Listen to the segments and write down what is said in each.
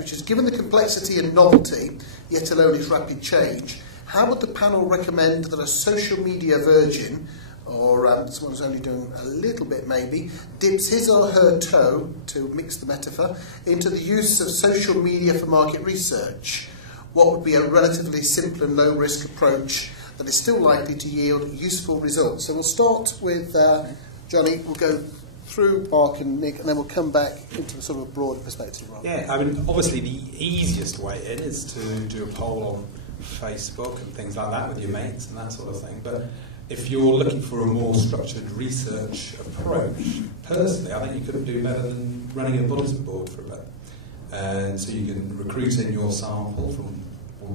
which is, given the complexity and novelty, yet alone its rapid change, how would the panel recommend that a social media virgin, or someone who's only doing a little bit maybe, dips his or her toe, to mix the metaphor, into the use of social media for market research? What would be a relatively simple and low-risk approach that is still likely to yield useful results? So we'll start with Johnny. We'll go through Mark and Nick, and then we'll come back into a sort of a broader perspective. Yeah, I mean, obviously the easiest way in is to do a poll on Facebook and things like that with your mates and that sort of thing. But if you're looking for a more structured research approach, personally, I think you couldn't do better than running a bulletin board for a bit. And so you can recruit in your sample from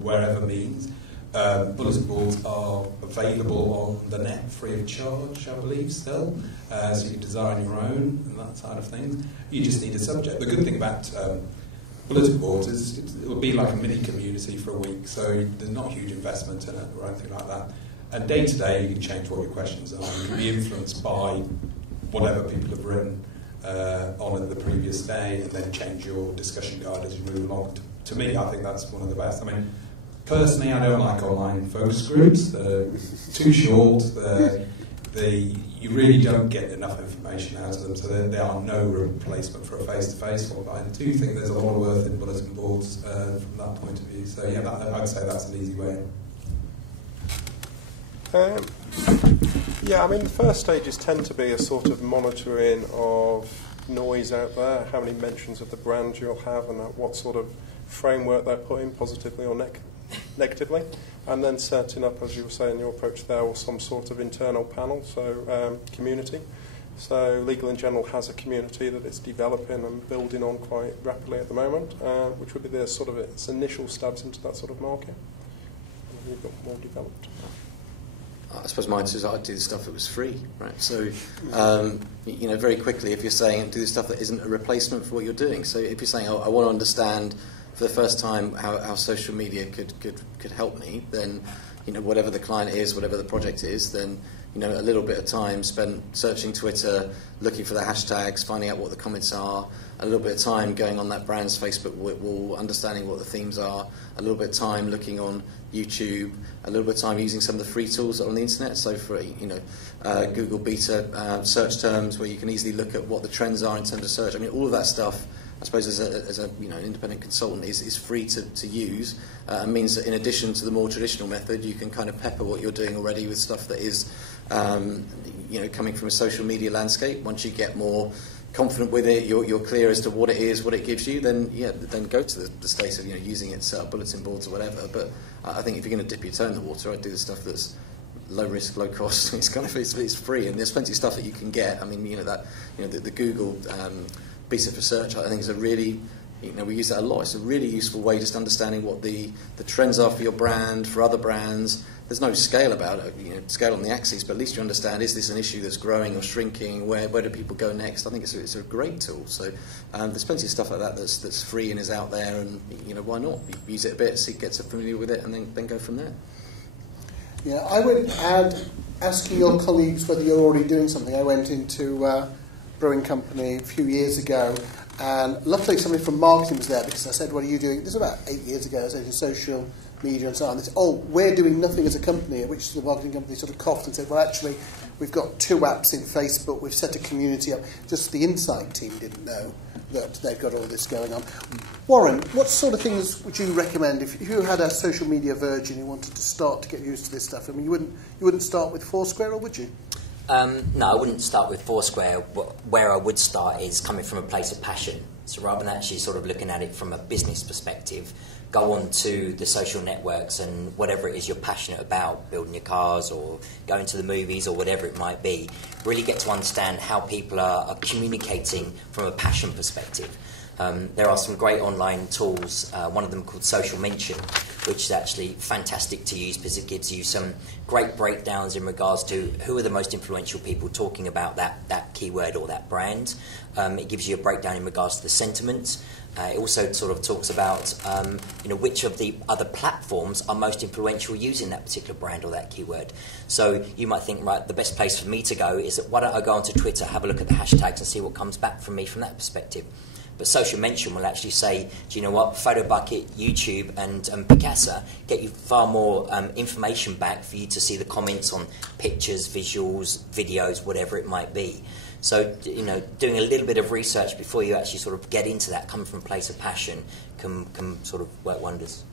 wherever means. Bulletin boards are available on the net free of charge, I believe, still. So you can design your own and that side of things. You just need a subject. The good thing about bulletin boards is it will be like a mini community for a week, so there's not a huge investment in it or anything like that. And day to day, you can change what your questions are. You can be influenced by whatever people have written on it the previous day, and then change your discussion guide as you move along. To me, I think that's one of the best. I mean, personally, I don't like online focus groups. They're too short. You really don't get enough information out of them, so they are no replacement for a face-to-face one. But I do think there's a lot of worth in bulletin boards from that point of view. So yeah, I'd say that's an easy way. Yeah, I mean, the first stages tend to be a sort of monitoring of noise out there, how many mentions of the brand you'll have, and what sort of framework they're putting, positively or negatively, and then setting up, as you were saying, your approach there, or some sort of internal panel, so community. So Legal in General has a community that it's developing and building on quite rapidly at the moment, which would be the sort of its initial stabs into that sort of market. And we've got more developed. I suppose mine says I'd do the stuff that was free, right? So, you know, very quickly, if you're saying do the stuff that isn't a replacement for what you're doing. So if you're saying, oh, I want to understand for the first time how social media could help me, then, you know, whatever the client is, whatever the project is, then, you know, a little bit of time spent searching Twitter, looking for the hashtags, finding out what the comments are, a little bit of time going on that brand's Facebook wall, understanding what the themes are, a little bit of time looking on YouTube, a little bit of time using some of the free tools that are on the internet. So for, you know, Google Beta search terms, where you can easily look at what the trends are in terms of search. I mean, all of that stuff, I suppose, as a you know, independent consultant, is free to use, and means that in addition to the more traditional method, you can kind of pepper what you're doing already with stuff that is, you know, coming from a social media landscape. Once you get more confident with it, you're clear as to what it is, what it gives you, then then go to the state of, you know, using it to set up bulletin boards or whatever. But I think if you're going to dip your toe in the water, I'd do the stuff that's low risk, low cost. It's kind of it's free, and there's plenty of stuff that you can get. I mean, you know, the Google piece of research, I think, is a really, you know, we use that a lot. It's a really useful way, just understanding what the trends are for your brand, for other brands. There's no scale about it, you know, scale on the axis, but at least you understand, is this an issue that's growing or shrinking? Where do people go next? I think it's a great tool. So there's plenty of stuff like that that's free and is out there, and, you know, why not? You use it a bit, so you get familiar with it, and then go from there. Yeah, I would add, asking your colleagues whether you're already doing something. I went into a brewing company a few years ago, and luckily somebody from marketing was there, because I said, what are you doing? This was about 8 years ago. I said, social media and so on. They said, oh, we're doing nothing as a company, at which the marketing company sort of coughed and said, well, actually, we've got 2 apps in Facebook, we've set a community up. Just the Insight team didn't know that they've got all this going on. Warren, what sort of things would you recommend if you had a social media virgin who wanted to start to get used to this stuff? I mean, you wouldn't start with Foursquare, or would you? No, I wouldn't start with Foursquare. Where I would start is coming from a place of passion. So rather than actually sort of looking at it from a business perspective, go on to the social networks and whatever it is you're passionate about, building your cars or going to the movies or whatever it might be, really get to understand how people are communicating from a passion perspective. There are some great online tools, one of them called Social Mention, which is actually fantastic to use because it gives you some great breakdowns in regards to who are the most influential people talking about that keyword or that brand. It gives you a breakdown in regards to the sentiment. It also sort of talks about which of the other platforms are most influential using that particular brand or that keyword. So you might think, right, the best place for me to go is that why don't I go onto Twitter, have a look at the hashtags and see what comes back from me from that perspective. But social mention will actually say, do you know what, PhotoBucket, YouTube and Picasa get you far more information back for you to see the comments on pictures, visuals, videos, whatever it might be. So, you know, doing a little bit of research before you actually sort of get into that, coming from a place of passion, can sort of work wonders.